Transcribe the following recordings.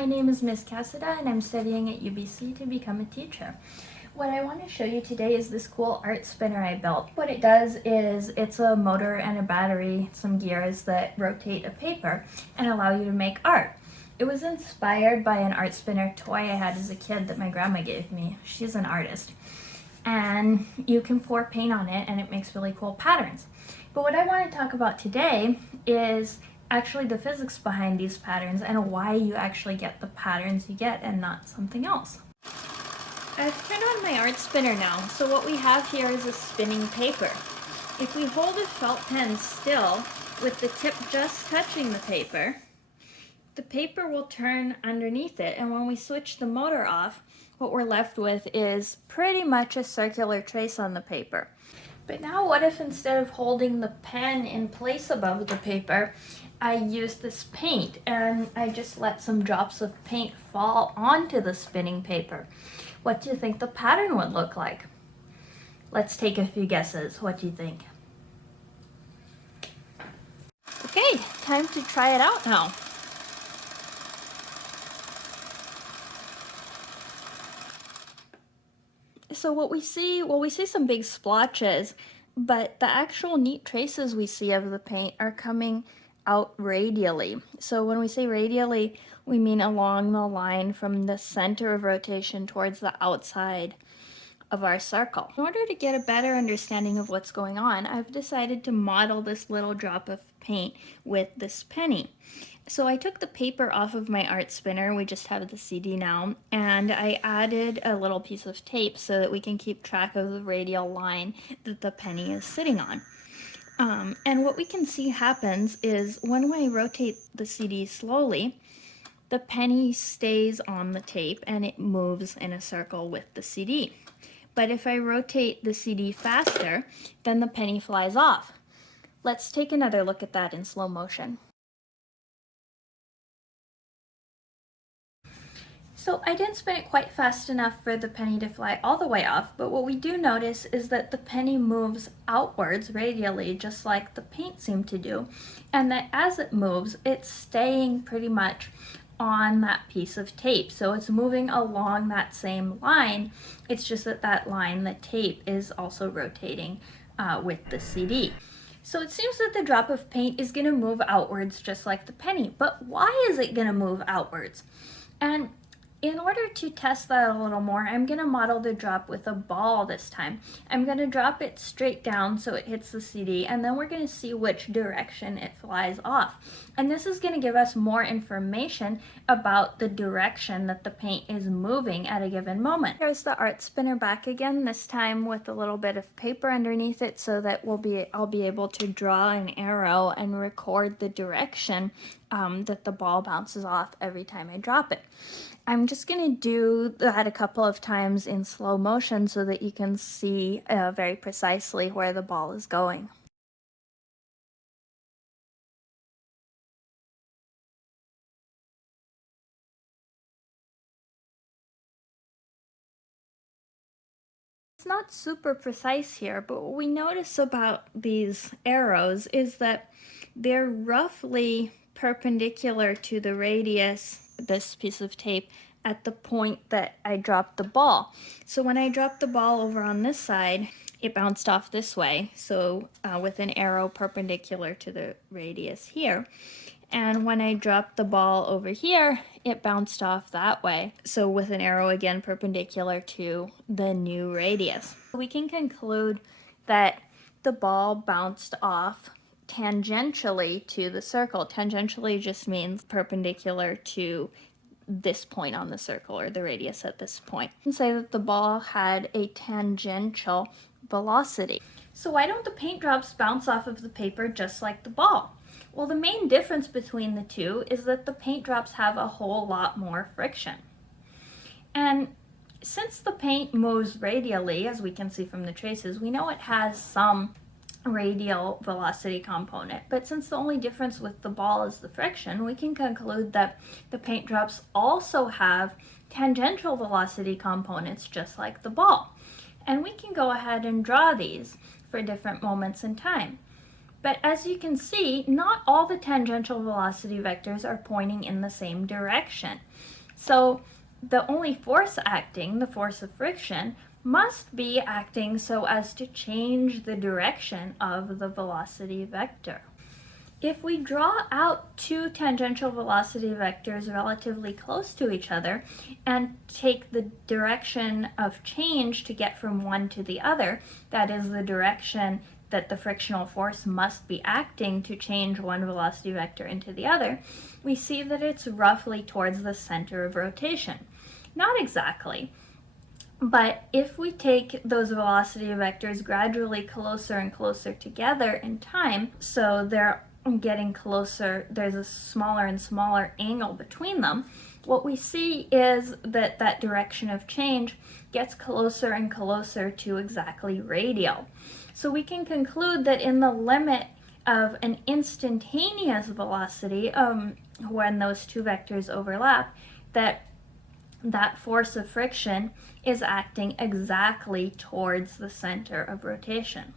my name is Miss Cassida and I'm studying at UBC to become a teacher. What I want to show you today is this cool art spinner I built. What it does is it's a motor and a battery, some gears that rotate a paper and allow you to make art. It was inspired by an art spinner toy I had as a kid that my grandma gave me. She's an artist. And you can pour paint on it and it makes really cool patterns. But what I want to talk about today is actually the physics behind these patterns and why you actually get the patterns you get and not something else. I've turned on my art spinner now, so what we have here is a spinning paper. If we hold a felt pen still with the tip just touching the paper will turn underneath it, and when we switch the motor off, what we're left with is pretty much a circular trace on the paper. But now what if instead of holding the pen in place above the paper, I use this paint and I just let some drops of paint fall onto the spinning paper? What do you think the pattern would look like? Let's take a few guesses. What do you think? Okay, time to try it out now. So what we see some big splotches, but the actual neat traces we see of the paint are coming out radially. So when we say radially, we mean along the line from the center of rotation towards the outside of our circle. In order to get a better understanding of what's going on, I've decided to model this little drop of paint with this penny. So I took the paper off of my art spinner, we just have the CD now, and I added a little piece of tape so that we can keep track of the radial line that the penny is sitting on. And what we can see happens is when I rotate the CD slowly, the penny stays on the tape and it moves in a circle with the CD. But if I rotate the CD faster, then the penny flies off. Let's take another look at that in slow motion. So I didn't spin it quite fast enough for the penny to fly all the way off, but what we do notice is that the penny moves outwards radially, just like the paint seemed to do, and that as it moves, it's staying pretty much on that piece of tape. So it's moving along that same line. It's just that that line, the tape, is also rotating with the CD. So it seems that the drop of paint is going to move outwards just like the penny, but why is it going to move outwards? And in order to test that a little more, I'm going to model the drop with a ball this time. I'm going to drop it straight down so it hits the CD, and then we're going to see which direction it flies off. And this is going to give us more information about the direction that the paint is moving at a given moment. Here's the art spinner back again, this time with a little bit of paper underneath it so that I'll be able to draw an arrow and record the direction that the ball bounces off every time I drop it. I'm just going to do that a couple of times in slow motion so that you can see very precisely where the ball is going. It's not super precise here, but what we notice about these arrows is that they're roughly perpendicular to the radius, this piece of tape, at the point that I dropped the ball. So when I dropped the ball over on this side, it bounced off this way, so with an arrow perpendicular to the radius here. And when I dropped the ball over here, it bounced off that way, so with an arrow again perpendicular to the new radius. We can conclude that the ball bounced off tangentially to the circle. Tangentially just means perpendicular to this point on the circle, or the radius at this point. You can say that the ball had a tangential velocity. So why don't the paint drops bounce off of the paper just like the ball? Well, the main difference between the two is that the paint drops have a whole lot more friction. And since the paint moves radially, as we can see from the traces, we know it has some radial velocity component, but since the only difference with the ball is the friction, we can conclude that the paint drops also have tangential velocity components just like the ball. And we can go ahead and draw these for different moments in time. But as you can see, not all the tangential velocity vectors are pointing in the same direction. So the only force acting, the force of friction, must be acting so as to change the direction of the velocity vector. If we draw out two tangential velocity vectors relatively close to each other and take the direction of change to get from one to the other, that is the direction that the frictional force must be acting to change one velocity vector into the other, we see that it's roughly towards the center of rotation. Not exactly, but if we take those velocity vectors gradually closer and closer together in time, so they're getting closer, there's a smaller and smaller angle between them, what we see is that that direction of change gets closer and closer to exactly radial. So we can conclude that in the limit of an instantaneous velocity, when those two vectors overlap, that force of friction is acting exactly towards the center of rotation.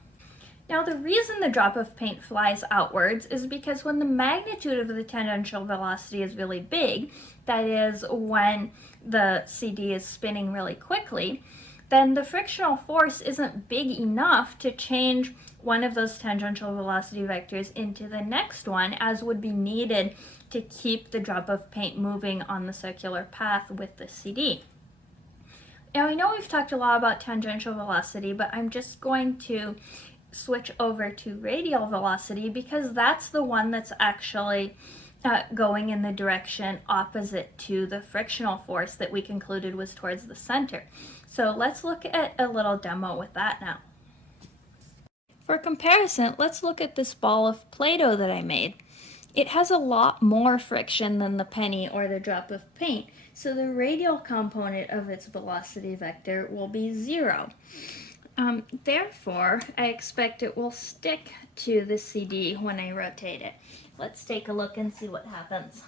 Now, the reason the drop of paint flies outwards is because when the magnitude of the tangential velocity is really big, that is, when the CD is spinning really quickly, then the frictional force isn't big enough to change one of those tangential velocity vectors into the next one, as would be needed to keep the drop of paint moving on the circular path with the CD. Now, I know we've talked a lot about tangential velocity, but I'm just going to switch over to radial velocity because that's the one that's actually going in the direction opposite to the frictional force that we concluded was towards the center. So let's look at a little demo with that now. For comparison, let's look at this ball of Play-Doh that I made. It has a lot more friction than the penny or the drop of paint, so the radial component of its velocity vector will be 0. Therefore, I expect it will stick to the CD when I rotate it. Let's take a look and see what happens.